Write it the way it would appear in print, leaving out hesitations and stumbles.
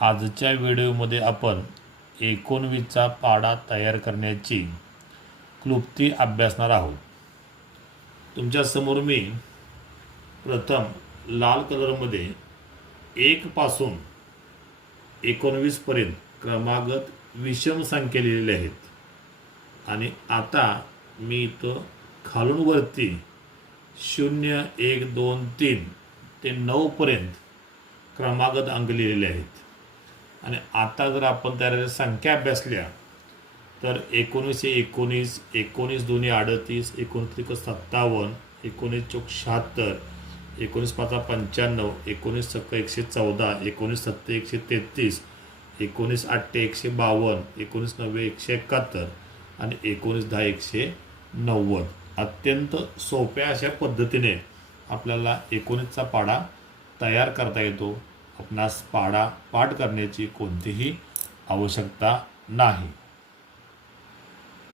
आजच्या व्हिडिओमध्ये आपण 19चा पाढा तयार करण्याची क्लुप्ती अभ्यासणार आहोत. तुमच्यासमोर मी प्रथम लाल कलरमध्ये 1 पासून 19 पर्यंत क्रमागत विषम संख्या लिहिलेल्या आहेत आणि आता मी इथं खालून वरती 0 1 2 3 ते 9 पर्यंत क्रमागत अंक लिहिलेले आहेत. आणि आता जर आपण त्या संख्या अभ्यासल्या तर 19 19 19 2 38 19 57 19 चौक 76 19 5 95 19 6 114 19 7 133 19 8 152 19 9 171 आणि 19 10 190. अत्यंत सोप्या अशा पद्धतीने आपल्याला 19चा पाढा तयार करता येतो. आपणास पाढा पाठ करण्याची कोणतीही आवश्यकता नाही.